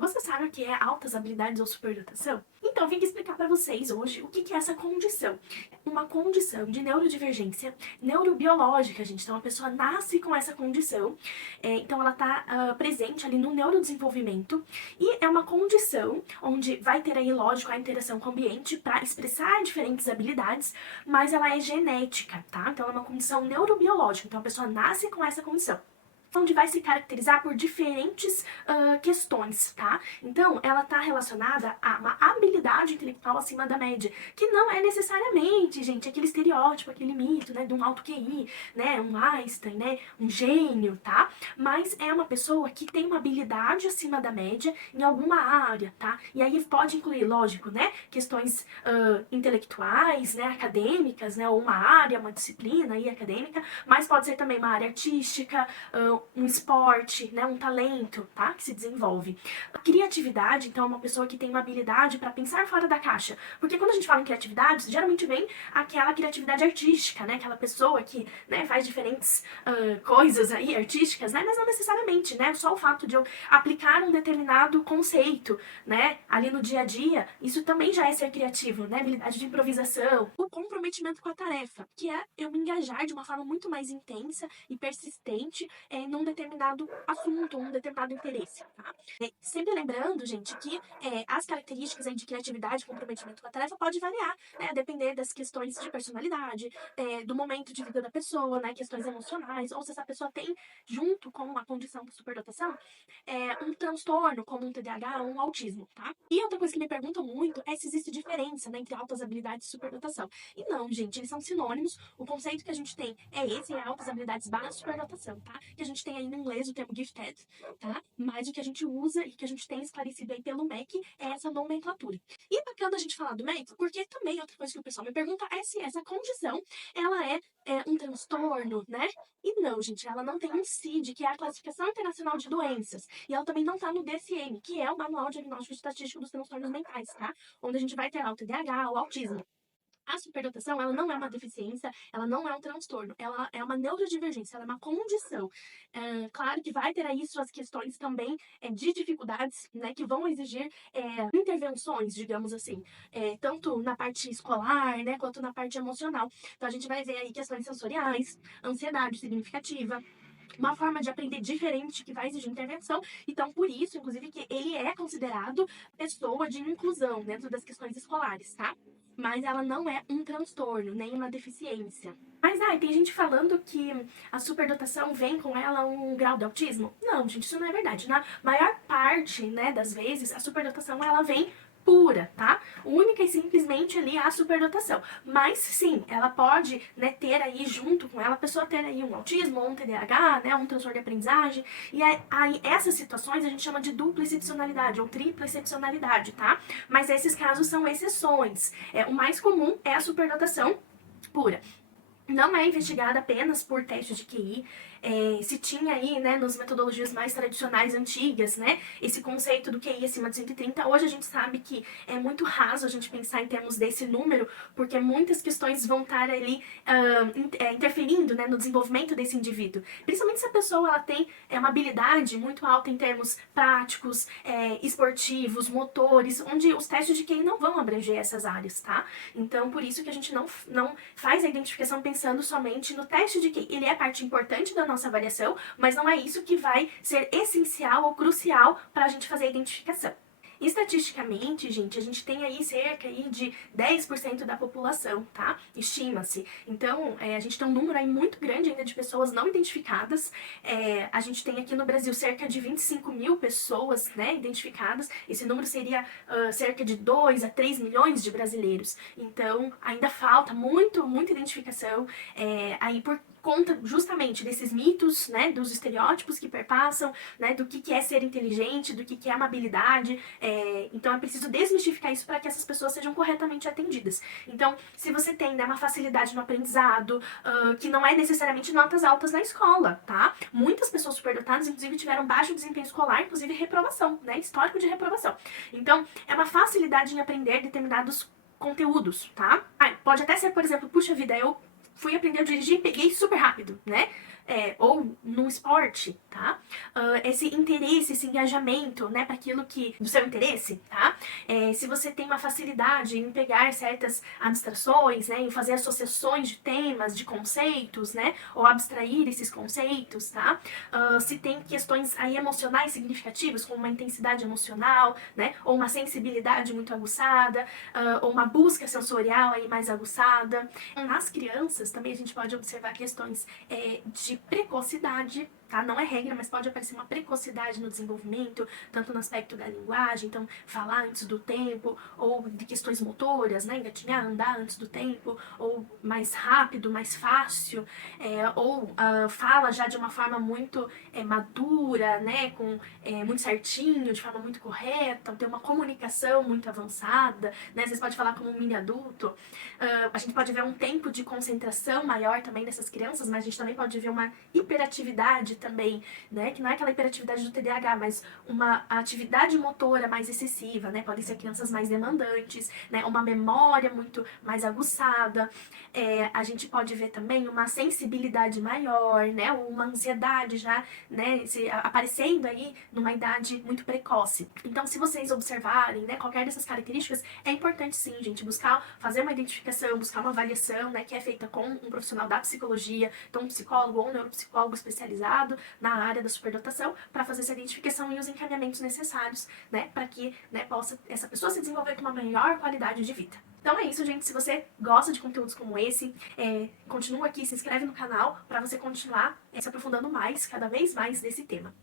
Você sabe o que é altas habilidades ou superdotação? Então, eu vim aqui explicar para vocês hoje o que é essa condição. Uma condição de neurodivergência neurobiológica, gente. Então, a pessoa nasce com essa condição, então ela está presente ali no neurodesenvolvimento e é uma condição onde vai ter aí, lógico, a interação com o ambiente para expressar diferentes habilidades, mas ela é genética, tá? Então, é uma condição neurobiológica. Então, a pessoa nasce com essa condição onde vai se caracterizar por diferentes questões, tá? Então, ela está relacionada a uma habilidade intelectual acima da média, que não é necessariamente, gente, aquele estereótipo, aquele mito, né, de um alto QI, né, um Einstein, né, um gênio, tá? Mas é uma pessoa que tem uma habilidade acima da média em alguma área, tá? E aí pode incluir, lógico, né, questões intelectuais, né, acadêmicas, né, ou uma área, uma disciplina aí acadêmica, mas pode ser também uma área artística, um esporte, né, um talento, tá, que se desenvolve. A criatividade, então, é uma pessoa que tem uma habilidade para pensar fora da caixa, porque quando a gente fala em criatividade, geralmente vem aquela criatividade artística, né, aquela pessoa que, né, faz diferentes coisas aí artísticas, né, mas não necessariamente, né, só o fato de eu aplicar um determinado conceito, né, ali no dia a dia, isso também já é ser criativo, né, habilidade de improvisação, o comprometimento com a tarefa, que é eu me engajar de uma forma muito mais intensa e persistente num determinado assunto, um determinado interesse, tá? Sempre lembrando, gente, que as características aí de criatividade e comprometimento com a tarefa pode variar, né? A depender das questões de personalidade, do momento de vida da pessoa, né? Questões emocionais, ou se essa pessoa tem, junto com uma condição de superdotação, um transtorno, como um TDAH ou um autismo, tá? E outra coisa que me perguntam muito é se existe diferença, né, entre altas habilidades e superdotação. E não, gente, eles são sinônimos. O conceito que a gente tem é esse, é altas habilidades barra superdotação, tá? Que a gente tem aí no inglês o termo gifted, tá? Mas o que a gente usa e que a gente tem esclarecido aí pelo MEC é essa nomenclatura. E é bacana a gente falar do MEC, porque também outra coisa que o pessoal me pergunta é se essa condição, ela é um transtorno, né? E não, gente, ela não tem um CID, que é a Classificação Internacional de Doenças. E ela também não tá no DSM, que é o Manual Diagnóstico e Estatístico dos Transtornos Mentais, tá? Onde a gente vai ter lá o TDAH, o autismo. A superdotação, ela não é uma deficiência, ela não é um transtorno, ela é uma neurodivergência, ela é uma condição. Claro que vai ter aí suas questões também de dificuldades, né, que vão exigir intervenções, digamos assim, tanto na parte escolar, né, quanto na parte emocional. Então a gente vai ver aí questões sensoriais, ansiedade significativa, uma forma de aprender diferente que vai exigir intervenção. Então, por isso, inclusive, que ele é considerado pessoa de inclusão dentro das questões escolares, tá? Mas ela não é um transtorno, nem uma deficiência. Mas, tem gente falando que a superdotação vem com ela um grau de autismo. Não, gente, isso não é verdade. Na maior parte, né, das vezes, a superdotação, ela vem pura, tá? Única e simplesmente ali a superdotação. Mas sim, ela pode, né, ter aí junto com ela, a pessoa ter aí um autismo, ou um TDAH, né, um transtorno de aprendizagem. E aí essas situações a gente chama de dupla excepcionalidade ou tripla excepcionalidade, tá? Mas esses casos são exceções. O mais comum é a superdotação pura. Não é investigada apenas por testes de QI. Se tinha aí, né, nas metodologias mais tradicionais, antigas, né, esse conceito do QI acima de 130, hoje a gente sabe que é muito raso a gente pensar em termos desse número, porque muitas questões vão estar ali interferindo, né, no desenvolvimento desse indivíduo. Principalmente se a pessoa ela tem uma habilidade muito alta em termos práticos, esportivos, motores, onde os testes de QI não vão abranger essas áreas, tá? Então, por isso que a gente não faz a identificação pensando somente no teste de QI. Ele é parte importante da nossa avaliação, mas não é isso que vai ser essencial ou crucial para a gente fazer a identificação. Estatisticamente, gente, a gente tem aí cerca aí de 10% da população, tá? Estima-se. Então, a gente tem um número aí muito grande ainda de pessoas não identificadas. A gente tem aqui no Brasil cerca de 25 mil pessoas, né, identificadas. Esse número seria cerca de 2 a 3 milhões de brasileiros. Então, ainda falta muita identificação aí por conta justamente desses mitos, né, dos estereótipos que perpassam, né, do que é ser inteligente, do que é amabilidade. Então é preciso desmistificar isso para que essas pessoas sejam corretamente atendidas. Então, se você tem, né, uma facilidade no aprendizado, que não é necessariamente notas altas na escola, tá? Muitas pessoas superdotadas, inclusive, tiveram baixo desempenho escolar, inclusive reprovação, né, histórico de reprovação. Então, é uma facilidade em aprender determinados conteúdos, tá? Pode até ser, por exemplo, puxa vida, eu fui aprender a dirigir e peguei super rápido, né? ou no esporte, tá? Esse interesse, esse engajamento, né, para aquilo que do seu interesse, tá? Se você tem uma facilidade em pegar certas abstrações, né, em fazer associações de temas, de conceitos, né, ou abstrair esses conceitos, tá? Se tem questões aí emocionais significativas, como uma intensidade emocional, né, ou uma sensibilidade muito aguçada, ou uma busca sensorial aí mais aguçada. Nas crianças também a gente pode observar questões de precocidade, tá? Não é regra, mas pode aparecer uma precocidade no desenvolvimento, tanto no aspecto da linguagem, então falar antes do tempo, ou de questões motoras, né? Engatinhar, andar antes do tempo, ou mais rápido, mais fácil, ou fala já de uma forma muito madura, né? Com muito certinho, de forma muito correta, ter uma comunicação muito avançada, né? Às vezes pode falar como um mini adulto. A gente pode ver um tempo de concentração maior também dessas crianças, mas a gente também pode ver uma hiperatividade também, né? Que não é aquela hiperatividade do TDAH, mas uma atividade motora mais excessiva, né? Podem ser crianças mais demandantes, né? Uma memória muito mais aguçada. A gente pode ver também uma sensibilidade maior, né? Uma ansiedade já, né? Aparecendo aí numa idade muito precoce. Então, se vocês observarem, né? Qualquer dessas características, é importante sim, gente, fazer uma identificação, buscar uma avaliação, né? Que é feita com um profissional da psicologia, então um psicólogo ou um neuropsicólogo especializado na área da superdotação, para fazer essa identificação e os encaminhamentos necessários, né? Para que, né, possa essa pessoa se desenvolver com uma melhor qualidade de vida. Então é isso, gente. Se você gosta de conteúdos como esse, continua aqui, se inscreve no canal para você continuar se aprofundando mais, cada vez mais, nesse tema.